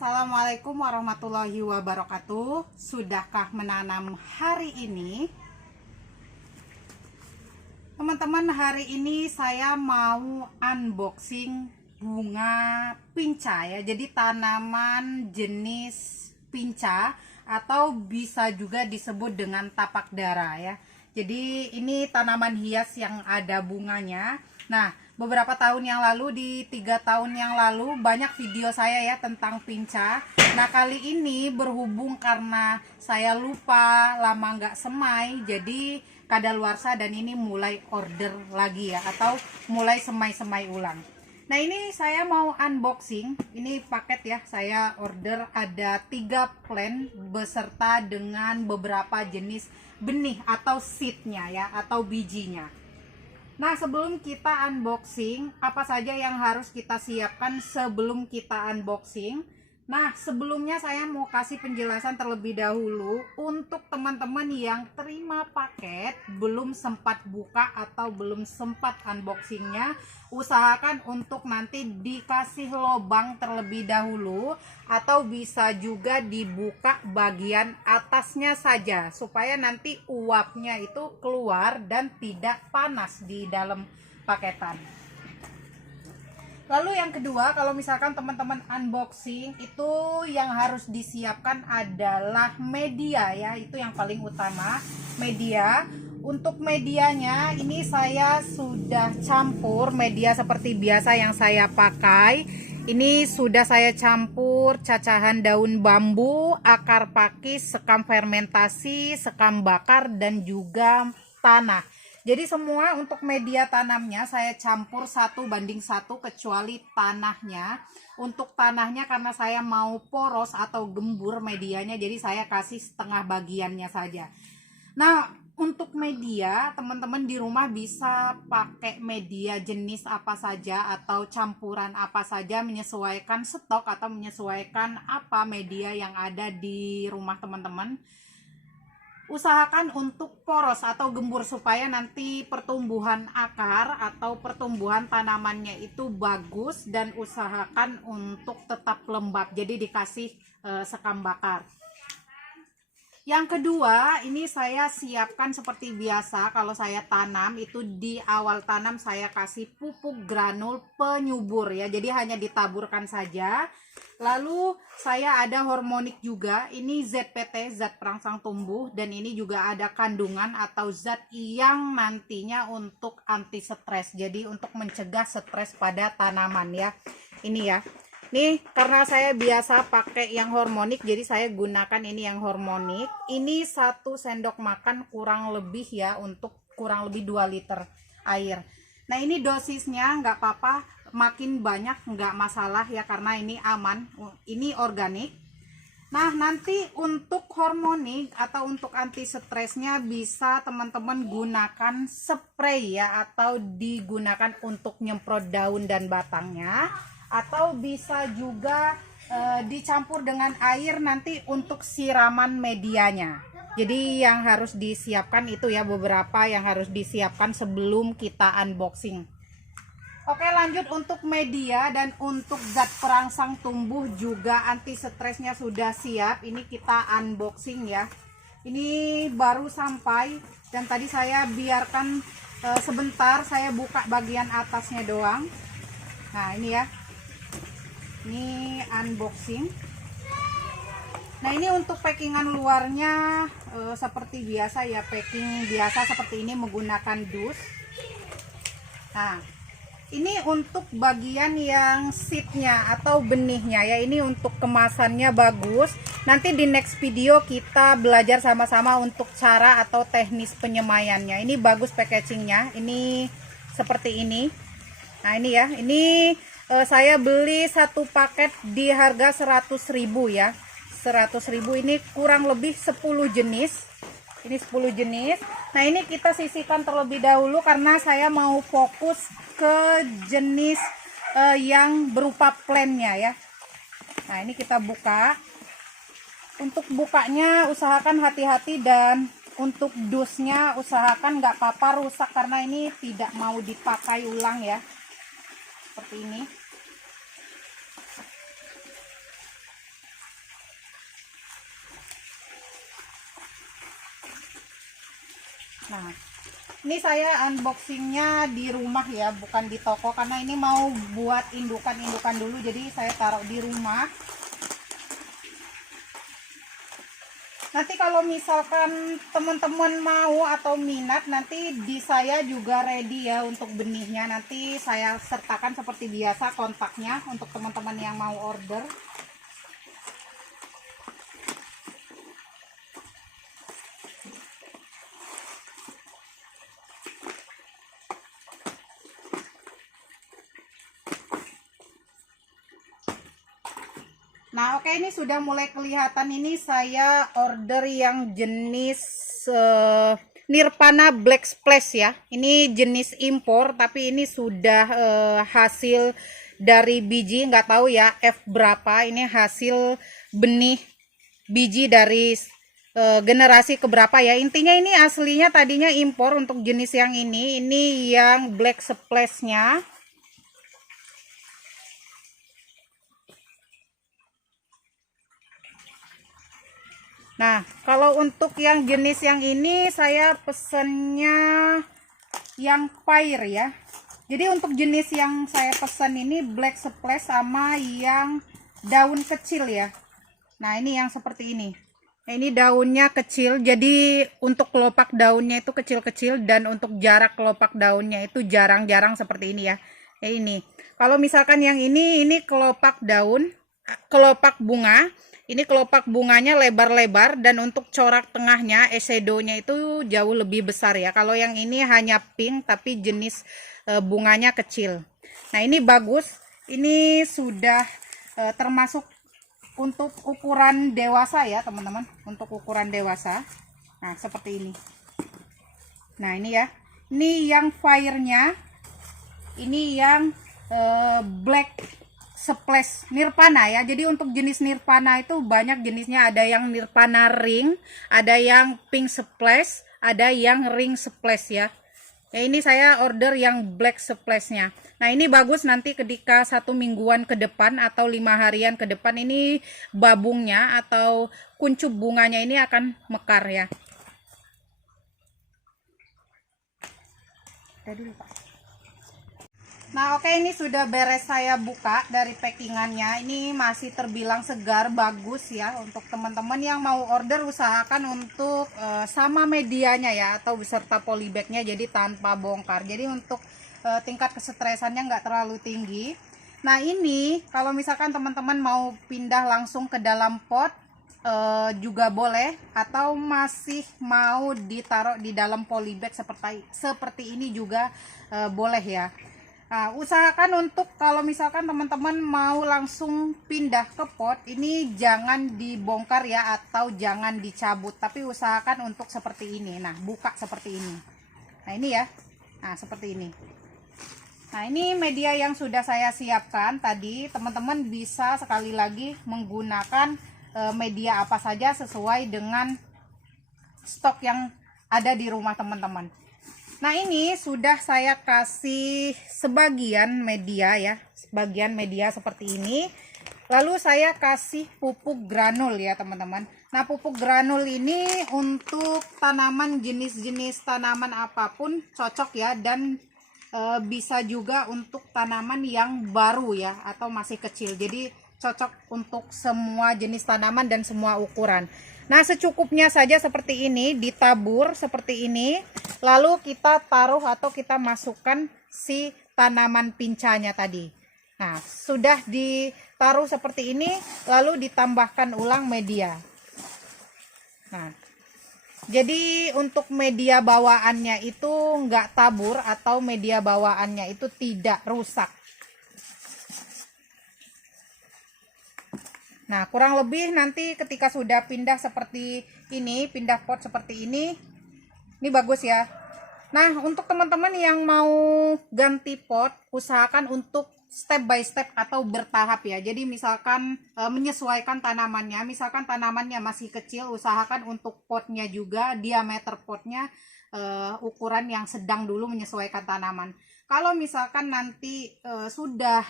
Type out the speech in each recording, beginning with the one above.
Assalamualaikum warahmatullahi wabarakatuh. Sudahkah menanam hari ini? Teman-teman, hari ini saya mau unboxing bunga pinca ya. Jadi tanaman jenis pinca atau bisa juga disebut dengan tapak dara ya. Jadi ini tanaman hias yang ada bunganya. Nah, beberapa tahun yang lalu, di 3 tahun yang lalu, banyak video saya ya tentang pinca. Nah, kali ini berhubung karena saya lupa, lama nggak semai, jadi kadaluarsa dan ini mulai order lagi ya, atau mulai semai-semai ulang. Nah, ini saya mau unboxing. Ini paket ya, saya order ada 3 plant beserta dengan beberapa jenis benih atau seednya ya, atau bijinya. Nah, sebelum kita unboxing, apa saja yang harus kita siapkan sebelum kita unboxing? Nah, sebelumnya saya mau kasih penjelasan terlebih dahulu untuk teman-teman yang terima paket, belum sempat buka atau belum sempat unboxingnya, usahakan untuk nanti dikasih lobang terlebih dahulu, atau bisa juga dibuka bagian atasnya saja supaya nanti uapnya itu keluar dan tidak panas di dalam paketan. Lalu yang kedua, kalau misalkan teman-teman unboxing, itu yang harus disiapkan adalah media ya, itu yang paling utama, media. Untuk medianya ini saya sudah campur media seperti biasa yang saya pakai. Ini sudah saya campur cacahan daun bambu, akar pakis, sekam fermentasi, sekam bakar, dan juga tanah. Jadi semua untuk media tanamnya saya campur 1:1 kecuali tanahnya. Untuk tanahnya karena saya mau poros atau gembur medianya, jadi saya kasih setengah bagiannya saja. Nah, untuk media teman-teman di rumah bisa pakai media jenis apa saja atau campuran apa saja, menyesuaikan stok atau menyesuaikan apa media yang ada di rumah teman-teman. Usahakan untuk poros atau gembur supaya nanti pertumbuhan akar atau pertumbuhan tanamannya itu bagus, dan usahakan untuk tetap lembab, jadi dikasih sekam bakar. Yang kedua, ini saya siapkan seperti biasa. Kalau saya tanam itu di awal tanam saya kasih pupuk granul penyubur ya, jadi hanya ditaburkan saja. Lalu saya ada hormonik juga, ini ZPT, zat perangsang tumbuh, dan ini juga ada kandungan atau zat yang nantinya untuk anti stres, jadi untuk mencegah stres pada tanaman ya. Ini ya, nih karena saya biasa pakai yang hormonik, jadi saya gunakan ini yang hormonik. Ini 1 sendok makan kurang lebih ya, untuk kurang lebih 2 liter air. Nah, ini dosisnya nggak apa-apa, makin banyak nggak masalah ya, karena ini aman, ini organik. Nah, nanti untuk hormonik atau untuk anti stresnya bisa teman-teman gunakan spray ya, atau digunakan untuk nyemprot daun dan batangnya, atau bisa juga dicampur dengan air nanti untuk siraman medianya. Jadi yang harus disiapkan itu ya, beberapa yang harus disiapkan sebelum kita unboxing. Oke, lanjut untuk media dan untuk zat perangsang tumbuh juga anti stresnya sudah siap. Ini kita unboxing ya. Ini baru sampai dan tadi saya biarkan sebentar, saya buka bagian atasnya doang. Nah, ini ya. Ini unboxing. Nah, ini untuk packingan luarnya seperti biasa ya, packing biasa seperti ini menggunakan dus. Nah, ini untuk bagian yang seednya atau benihnya ya, ini untuk kemasannya bagus. Nanti di next video kita belajar sama-sama untuk cara atau teknis penyemaiannya. Ini bagus packagingnya, ini seperti ini. Nah, ini ya, ini saya beli 1 paket di harga 100.000 ya, 100.000. Ini kurang lebih 10 jenis. Ini 10 jenis. Nah, ini kita sisihkan terlebih dahulu karena saya mau fokus ke jenis yang berupa plantnya ya. Nah, ini kita buka. Untuk bukanya usahakan hati-hati, dan untuk dusnya usahakan nggak apa-apa rusak karena ini tidak mau dipakai ulang ya. Seperti ini. Nah, ini saya unboxingnya di rumah ya, bukan di toko, karena ini mau buat indukan-indukan dulu, jadi saya taruh di rumah. Nanti kalau misalkan teman-teman mau atau minat, nanti di saya juga ready ya untuk benihnya. Nanti saya sertakan seperti biasa kontaknya untuk teman-teman yang mau order. Nah, oke, ini sudah mulai kelihatan. Ini saya order yang jenis Nirvana Black Splash ya. Ini jenis impor, tapi ini sudah hasil dari biji, nggak tahu ya F berapa. Ini hasil benih biji dari generasi keberapa ya. Intinya ini aslinya tadinya impor untuk jenis yang ini. Ini yang Black Splash-nya. Nah, kalau untuk yang jenis yang ini saya pesennya yang Fire ya. Jadi untuk jenis yang saya pesan ini Black Splash sama yang daun kecil ya. Nah, ini yang seperti ini. Nah, ini daunnya kecil, jadi untuk kelopak daunnya itu kecil-kecil, dan untuk jarak kelopak daunnya itu jarang-jarang seperti ini ya. Ini. Kalau misalkan yang ini kelopak daun, kelopak bunga. Ini kelopak bunganya lebar-lebar, dan untuk corak tengahnya, eyeshadow-nya itu jauh lebih besar ya. Kalau yang ini hanya pink, tapi jenis bunganya kecil. Nah, ini bagus. Ini sudah termasuk untuk ukuran dewasa ya, teman-teman. Untuk ukuran dewasa. Nah, seperti ini. Nah, ini ya. Ini yang Fire-nya. Ini yang Black Splash Nirvana ya. Jadi untuk jenis Nirvana itu banyak jenisnya. Ada yang Nirvana ring, ada yang pink splash, ada yang ring splash ya. Ya, ini saya order yang Black Splash-nya. Nah, ini bagus nanti ketika 1 mingguan ke depan atau 5 harian ke depan, ini babungnya atau kuncup bunganya ini akan mekar ya. Dulu, Pak. Nah, oke, ini sudah beres saya buka dari packingannya. Ini masih terbilang segar, bagus ya. Untuk teman-teman yang mau order, usahakan untuk sama medianya ya, atau beserta polybagnya, jadi tanpa bongkar. Jadi untuk tingkat kesetresannya nggak terlalu tinggi. Nah, ini kalau misalkan teman-teman mau pindah langsung ke dalam pot juga boleh, atau masih mau ditaruh di dalam polybag seperti ini juga boleh ya. Nah, usahakan untuk kalau misalkan teman-teman mau langsung pindah ke pot, ini jangan dibongkar ya, atau jangan dicabut, tapi usahakan untuk seperti ini. Nah, buka seperti ini. Nah, ini ya. Nah, seperti ini. Nah, ini media yang sudah saya siapkan tadi. Teman-teman bisa sekali lagi menggunakan media apa saja sesuai dengan stok yang ada di rumah teman-teman. Nah, ini sudah saya kasih sebagian media ya, sebagian media seperti ini. Lalu saya kasih pupuk granul ya, teman-teman. Nah, pupuk granul ini untuk tanaman, jenis-jenis tanaman apapun cocok ya, dan bisa juga untuk tanaman yang baru ya, atau masih kecil. Jadi cocok untuk semua jenis tanaman dan semua ukuran. Nah, secukupnya saja seperti ini, ditabur seperti ini. Lalu kita taruh atau kita masukkan si tanaman pincanya tadi. Nah, sudah ditaruh seperti ini, lalu ditambahkan ulang media. Nah, jadi untuk media bawaannya itu nggak tabur, atau media bawaannya itu tidak rusak. Nah, kurang lebih nanti ketika sudah pindah seperti ini, pindah pot seperti ini bagus ya. Nah, untuk teman-teman yang mau ganti pot, usahakan untuk step by step atau bertahap ya. Jadi misalkan menyesuaikan tanamannya, misalkan tanamannya masih kecil, usahakan untuk potnya juga, diameter potnya ukuran yang sedang dulu, menyesuaikan tanaman. Kalau misalkan nanti sudah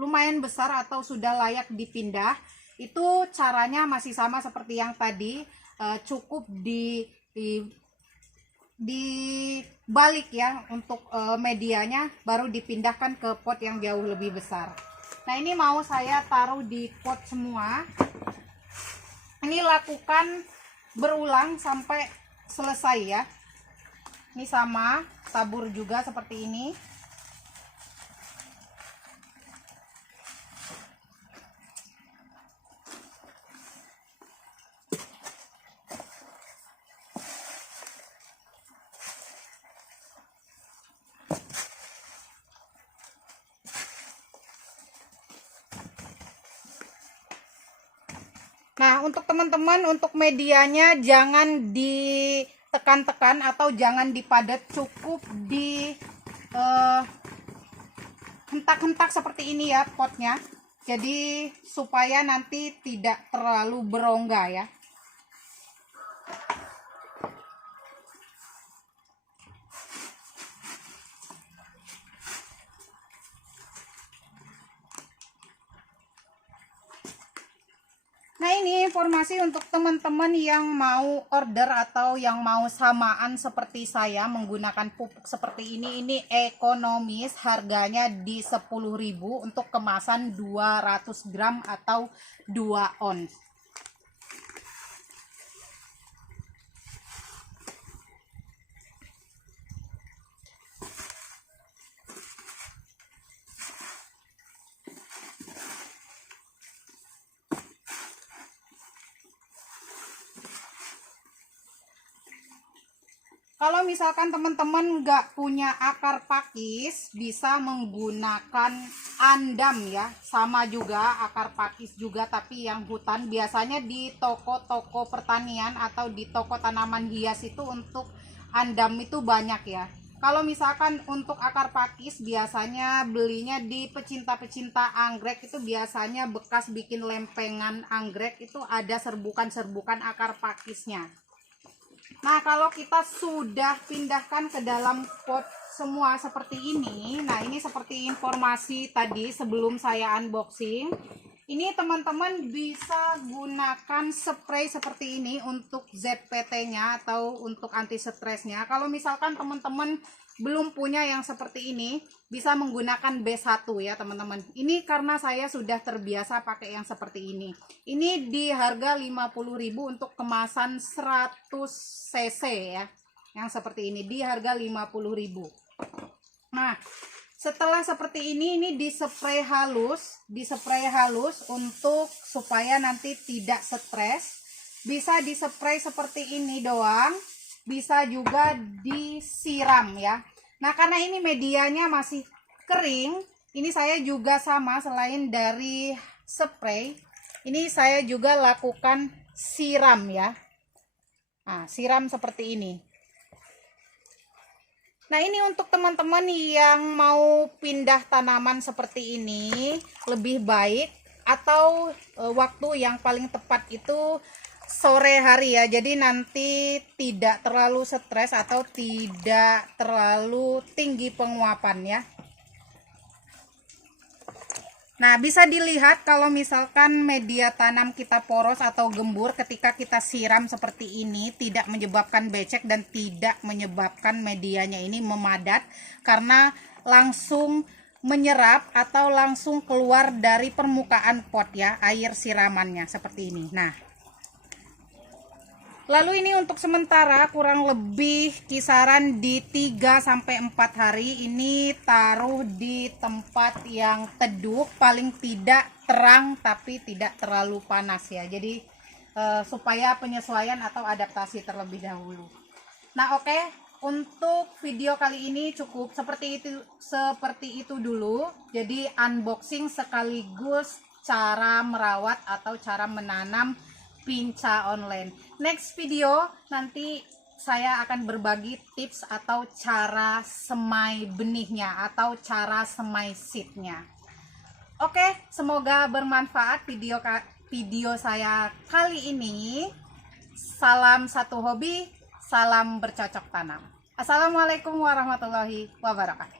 lumayan besar atau sudah layak dipindah, itu caranya masih sama seperti yang tadi. Cukup dibalik ya untuk medianya, baru dipindahkan ke pot yang jauh lebih besar. Nah, ini mau saya taruh di pot semua. Ini lakukan berulang sampai selesai ya. Ini sama, tabur juga seperti ini. Nah, untuk teman-teman, untuk medianya jangan ditekan-tekan atau jangan dipadat, cukup di hentak-hentak seperti ini ya potnya. Jadi supaya nanti tidak terlalu berongga ya. Nah, ini informasi untuk teman-teman yang mau order atau yang mau samaan seperti saya menggunakan pupuk seperti ini. Ini ekonomis, harganya di 10.000 untuk kemasan 200 gram atau 2 ons. Kalau misalkan teman-teman nggak punya akar pakis, bisa menggunakan andam ya. Sama juga akar pakis juga, tapi yang hutan. Biasanya di toko-toko pertanian atau di toko tanaman hias itu untuk andam itu banyak ya. Kalau misalkan untuk akar pakis, biasanya belinya di pecinta-pecinta anggrek. Itu biasanya bekas bikin lempengan anggrek itu ada serbukan-serbukan akar pakisnya. Nah, kalau kita sudah pindahkan ke dalam pot semua seperti ini, nah ini seperti informasi tadi sebelum saya unboxing. Ini teman-teman bisa gunakan spray seperti ini untuk ZPT-nya atau untuk anti stresnya. Kalau misalkan teman-teman belum punya yang seperti ini, bisa menggunakan B1 ya teman-teman. Ini karena saya sudah terbiasa pakai yang seperti ini. Ini di harga 50.000 untuk kemasan 100 cc ya. Yang seperti ini di harga 50.000. Nah, setelah seperti ini dispray halus untuk supaya nanti tidak stres. Bisa dispray seperti ini doang, bisa juga disiram ya. Nah, karena ini medianya masih kering, ini saya juga sama, selain dari spray, ini saya juga lakukan siram ya. Nah, siram seperti ini. Nah, ini untuk teman-teman yang mau pindah tanaman seperti ini, lebih baik atau waktu yang paling tepat itu sore hari ya. Jadi nanti tidak terlalu stres atau tidak terlalu tinggi penguapan ya. Nah, bisa dilihat kalau misalkan media tanam kita poros atau gembur, ketika kita siram seperti ini tidak menyebabkan becek dan tidak menyebabkan medianya ini memadat, karena langsung menyerap atau langsung keluar dari permukaan pot ya, air siramannya seperti ini. Nah, lalu ini untuk sementara kurang lebih kisaran di 3-4 hari ini taruh di tempat yang teduh, paling tidak terang tapi tidak terlalu panas ya. Jadi supaya penyesuaian atau adaptasi terlebih dahulu. Nah, oke, untuk video kali ini cukup seperti itu dulu. Jadi unboxing sekaligus cara merawat atau cara menanam pinca online. Next video nanti saya akan berbagi tips atau cara semai benihnya atau cara semai seednya. Oke, semoga bermanfaat video saya kali ini. Salam satu hobi, salam bercocok tanam. Assalamualaikum warahmatullahi wabarakatuh.